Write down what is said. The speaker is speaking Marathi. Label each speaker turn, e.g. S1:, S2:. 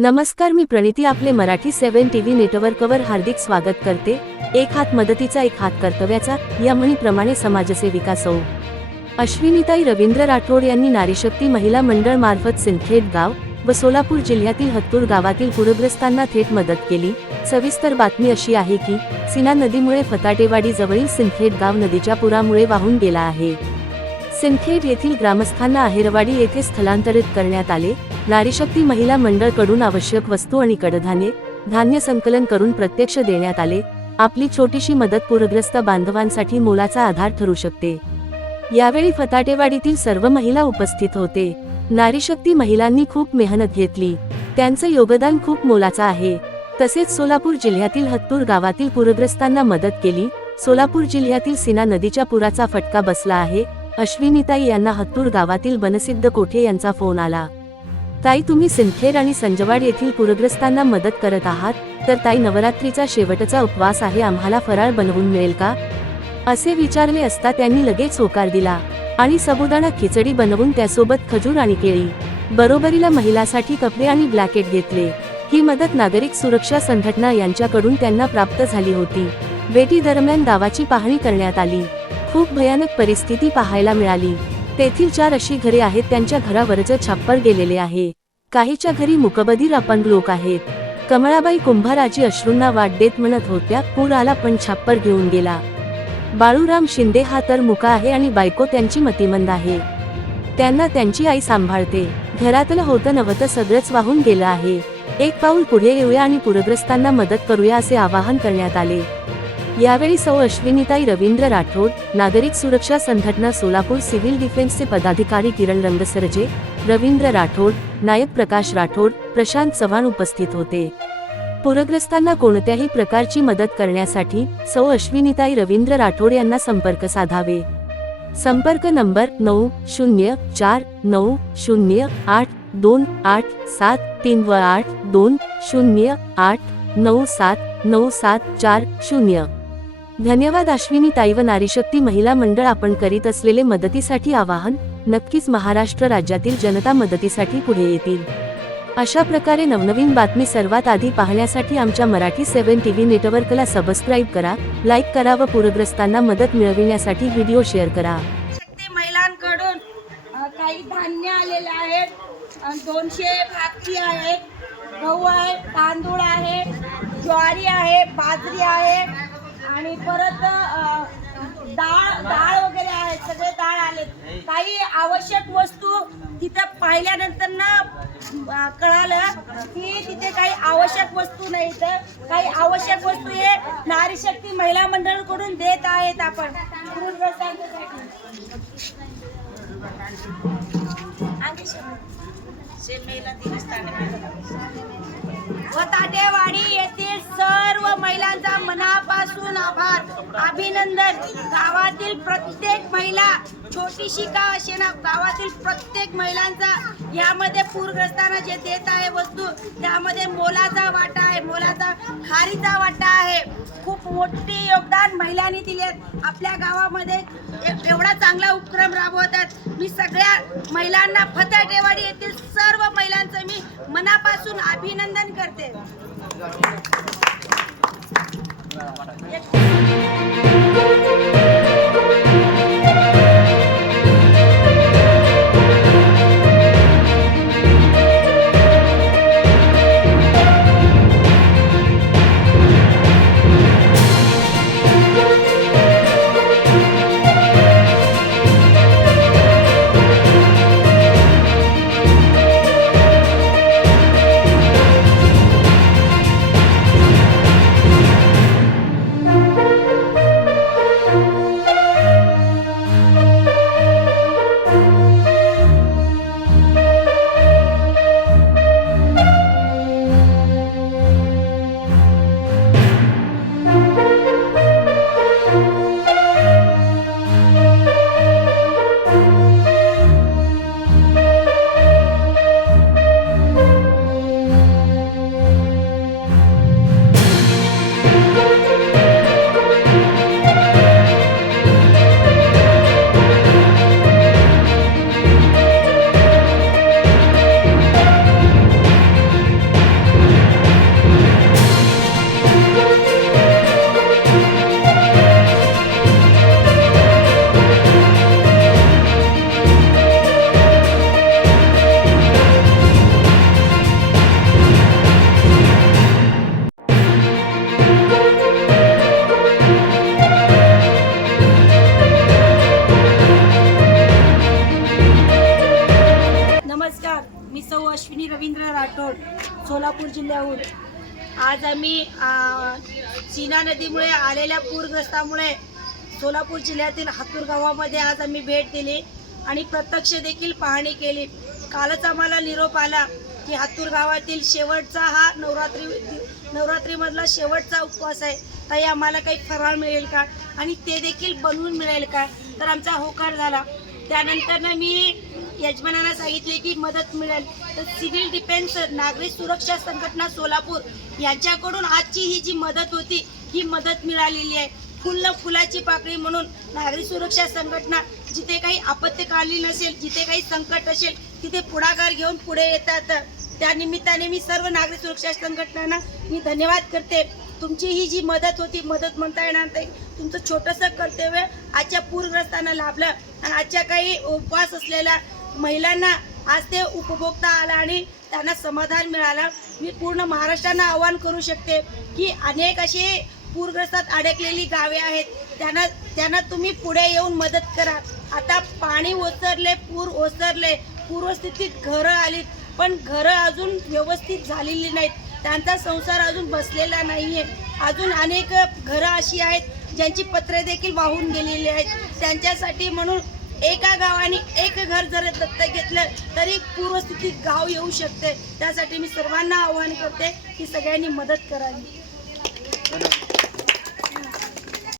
S1: नमस्कार मी प्रणिती आपले मराठी सेव्हन टीव्ही नेटवर्कवर हार्दिक स्वागत करते. एक हात मदतीचा एक हात कर्तव्याचा या म्हणीप्रमाणे समाजसेविका सौ. अश्विनीताई रवींद्र राठोड यांनी नारीशक्ती महिला मंडळ मार्फत सिंदखेड गाव व सोलापूर जिल्ह्यातील हत्तूर गावातील पूरग्रस्तांना थेट मदत केली. सविस्तर बातमी अशी आहे की सिना नदीमुळे फताटेवाडी जवळील सिंदखेड गाव नदीच्या पुरामुळे वाहून गेला आहे. सिंदखेड येथील ग्रामस्थांना आहेरवाडी येथे स्थलांतरित करण्यात आले. नारीशक्ती महिला मंडळकडून आवश्यक वस्तू आणि कडधान्ये धान्य संकलन करून प्रत्यक्ष देण्यात आले. आपली छोटीशी मदत पूरग्रस्त बांधवांसाठी मोलाचा आधार ठरू शकते. यावेळी फताटेवाडीतील सर्व महिला उपस्थित होते. नारीशक्ती महिलांनी खूप मेहनत घेतली. त्यांचं योगदान खूप मोलाचं आहे. तसेच सोलापूर जिल्ह्यातील हत्तूर गावातील पूरग्रस्तांना मदत केली. सोलापूर जिल्ह्यातील सीना नदीच्या पुराचा फटका बसला आहे. अश्विनीताई यांना हत्तूर गावातील बनसिद्ध कोठे यांचा फोन आला. ताई तुम्ही सिंदखेड आणि संजवाड येथील पूरग्रस्तांना मदत करत आहात तर ताई नवरात्रीचा शेवटचा उपवास आहे आम्हाला फराळ बनवून मिळेल का? असे विचारले असता त्यांनी लगेच होकार दिला आणि सबुदाणा खिचडी बनवून त्यासोबत खजूर आणि केळी बरोबरीला महिलासाठी कपडे आणि ब्लॅकेट घेतले. ही मदत नागरिक सुरक्षा संघटना यांच्याकडून त्यांना प्राप्त झाली होती. भेटी दरम्यान गावाची पाहणी करण्यात आली. खूप भयानक परिस्थिती पाहायला मिळाली. तेथील चार अशी घरे आहेत त्यांच्या घरावरच छाप्पर गेलेले आहे. काहीच्या घरी मुकबधीर अपंग लोक आहेत. कमळाबाई कुंभाराजी अश्रूंना वाट देत म्हणत होत्या पूर आला पण छाप्पर घेऊन गेला. बाळूराम शिंदे हा तर मुका आहे आणि बायको त्यांची मतिमंद आहे. त्यांना त्यांची आई सांभाळते. घरातलं होतं नव्हतं सगळंच वाहून गेलं आहे. एक पाऊल पुढे येऊया आणि पूरग्रस्तांना मदत करूया असे आवाहन करण्यात आले. यावेळी सौ अश्विनीताई रवींद्र राठोड नागरिक सुरक्षा संघटना सोलापूर सिव्हिल डिफेन्सचे पदाधिकारी किरण रंगसरजे रवींद्र राठोड नायक प्रकाश राठोड प्रशांत चव्हाण उपस्थित होते. पूरग्रस्तांना कोणत्याही प्रकारची मदत करण्यासाठी सौ अश्विनीताई रवींद्र राठोड यांना संपर्क साधावे. संपर्क नंबर नऊ शून्य चार नऊ शून्य आठ दोन आठ सात तीन व आठ दोन शून्य आठ नऊ सात नऊ सात चार शून्य. धन्यवाद अश्विनी ताई व नारीशक्ती महिला मंडळ आपण करीत असलेले मदतीसाठी आवाहन नक्कीच महाराष्ट्र राज्यातील जनता मदतीसाठी पुढे येतील. अशा प्रकारे नवनवीन बातमी सर्वात आधी पाहण्यासाठी आमच्या मराठी सेव्हन टीव्ही नेटवर्कला सबस्क्राईब करा लाईक करा व पूरग्रस्तांना मदत मिळविण्यासाठी व्हिडिओ शेअर करा.
S2: महिलांकडून काही धान्य आलेले आहेत दोनशे भाकरी आहे गहू आहे तांदूळ आहे ज्वारी आहे बाजरी आहे आणि परत डाळ डाळ वगैरे आहेत सगळे डाळ आले काही आवश्यक वस्तू तिथं पाहिल्यानंतर ना कळालं की तिथे काही आवश्यक वस्तू नाही तर काही आवश्यक वस्तू हे नारी शक्ती महिला मंडळकडून देत आहेत आपण. पूरग्रस्तांच्यासाठी वताटेवाडी येथील सर्व महिलांचा मनापासून आभार अभिनंदन. गावातील प्रत्येक महिला छोटीशी का असे ना गावातील प्रत्येक महिलांचा यामध्ये पूरग्रस्तांना जे देत आहे वस्तू त्यामध्ये मोलाचा वाटा आहे मोलाचा खारीचा वाटा आहे. खूप मोठे योगदान महिलांनी दिले आपल्या गावामध्ये एवढा चांगला उपक्रम राबवतात. मी सगळ्या महिलांना फताटेवाडी येथील सर्व सर्व महिलांचं मी मनापासून अभिनंदन करते. सोलापूर जिल्ह्याहून. आज आम्ही सीना नदीमुळे आलेल्या पूरग्रस्तामुळे सोलापूर जिल्ह्यातील हातूर गावामध्ये आज आम्ही भेट दिली आणि प्रत्यक्ष देखील पाहणी केली. कालच आम्हाला निरोप आला की हातूर गावातील शेवटचा हा नवरात्री नवरात्रीमधला शेवटचा उपवास आहे. ताई आम्हाला काही फराळ मिळेल का? आणि ते देखील बनवून मिळेल का? तर आमचा होकार झाला. त्यानंतरनं मी यजमानांना सांगितले की मदत मिळेल. तर सिव्हिल डिफेन्स नागरिक सुरक्षा संघटना सोलापूर यांच्याकडून आजची ही जी मदत होती ही मदत मिळालेली आहे. फुल फुलाची पाकळी म्हणून नागरिक सुरक्षा संघटना जिथे काही आपत्कालीन असेल जिथे काही संकट असेल तिथे पुढाकार घेऊन पुढे येतात. त्या निमित्ताने मी सर्व नागरिक सुरक्षा संघटनांना मी धन्यवाद करते. तुमची ही जी मदत होती मदत म्हणता येणार नाही. तुमचं छोटंसं कर्तव्य आजच्या पूरग्रस्तांना लाभलं आणि आजच्या काही उपवास असलेल्या महिलांना आज ते उपभोगता आला आणि त्यांना समाधान मिळालं. मी पूर्ण महाराष्ट्रांना आवाहन करू शकते की अनेक असे पूरग्रस्तात अडकलेली गावे आहेत. त्यांना त्यांना तुम्ही पुढे येऊन मदत करा. आता पाणी ओसरले पूर ओसरले पूर्वस्थितीत घरं आलीत. पण घरं अजून व्यवस्थित झालेली नाहीत. त्यांचा संसार अजून बसलेला नाही आहे अजून अनेक घरं अशी आहेत ज्यांची पत्रे देखील वाहून गेलेली आहेत. त्यांच्यासाठी म्हणून एका गावाने एक घर जर दत्तक घेतलं तरी पूर्वस्थितीत गाव येऊ शकते. त्यासाठी मी सर्वांना आवाहन करते की सगळ्यांनी मदत करावी.